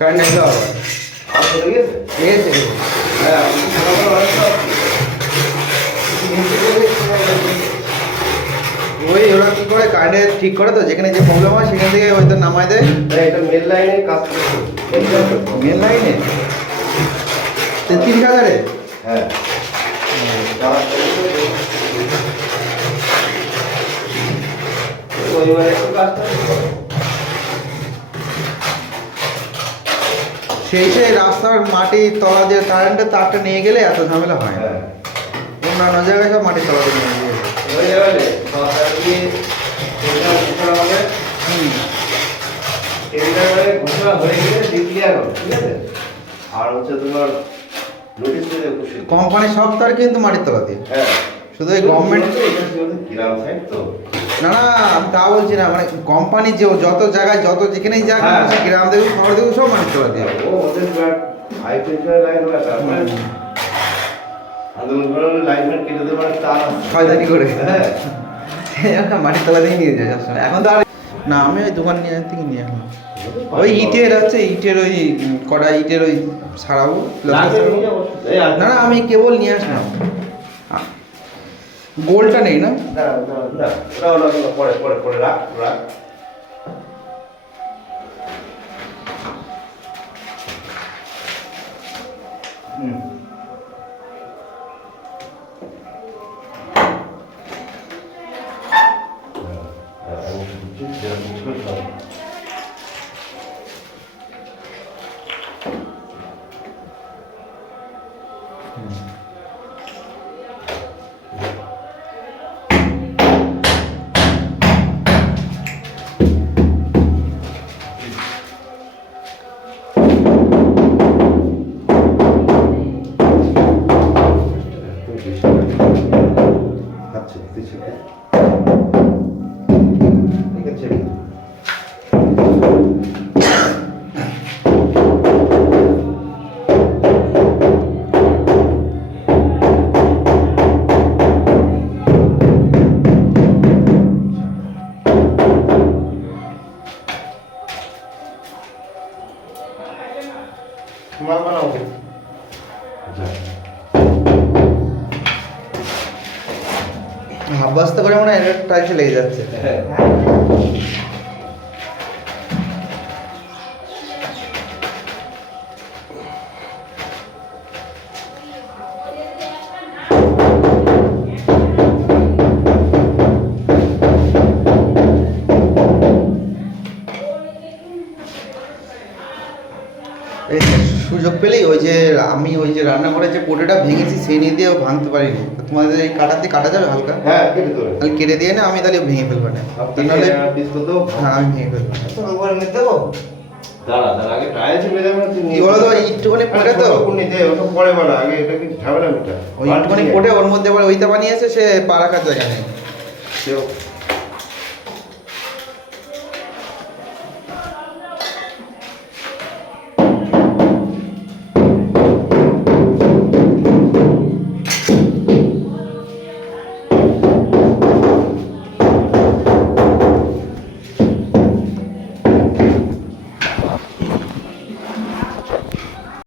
Current নেই তো ওই ওরা কি করে কারেন্টে ঠিক করে তো যেখানে যে প্রবলেম হয় সেখান থেকে হয়তো নামায় দেয়। এটা মেন লাইনে কাজ করছে, মেন লাইনে 33,000-এ। হ্যাঁ ওইবার একটু কাজটা সেই রাস্তার মাটির তলা দিয়ে কারেন্টের তারটা নিয়ে গেলে এত ঝামেলা হয় না। অন্যান্য জায়গায় সব মাটির তলা দিয়ে নিয়ে গেলে ওই জায়গায় সরকারি ঘোষণা হবে, টেন্ডারে ঘোষণা হয়ে গেলে ডিক্লিয়ার হবে, ঠিক আছে? আর হচ্ছে তোমার নোটিশ দিয়ে খুশি কোম্পানি সব তার কিন্তু মাটির তলা দিয়ে। হ্যাঁ শুধু এই গভর্নমেন্ট গ্রাম সাইড তো না না আমি তা বলছি না, মানে কোম্পানি যে যত জায়গায় যত যেখানেই যাক গ্রাম দেখুন শহর দেখুন সব মাটির তলা দিয়ে। ও ওদের হাই প্রেশার লাইন হলো তারপরে আন্দোলন করে লাইন কেটে দেওয়ার তার শয়তানি করে হ্যাঁ মাটির তলা দিয়ে নিয়ে যায় সবসময়। এখন তো আর না, আমি ওই দোকান থেকে নিয়ে আসলাম ওই ইটের আছে, ইটের ওই কড়া ইটের ওই সারাবো। না না আমি কেবল নিয়ে আসলাম, গোলটা নেই না। পরে পরে পরে রাখ রাখ হাফ বস্তা করে মনে হয় টাইলসে লেগে যাচ্ছে। হ্যাঁ সুযোগ পেলেই ওই যে আমি ওই যে রান্না করে যে পোটেটা ভেঙেছি সেই নিয়ে দিয়েও ভাঙতে পারিনি। তোমাদের এই কাটার দিয়ে কাটা যাবে হালকা? হ্যাঁ কেটে দেবে, তাহলে কেটে দিয়ে না আমি তাহলে ভেঙে ফেলবো না, নাহলে হ্যাঁ আমি ভেঙে ফেলবো। দাঁড়া দাঁড়া আগে টাইলস মেরে কি বলো তো একটুখানি পোটে তো নিতে ওটা পরে বানা, আগে এটা কি ঝামেলা মিটা ওই একটুখানি পোটে ওর মধ্যে আবার ওইটা বানিয়েছে সে পা রাখার জায়গা নেই।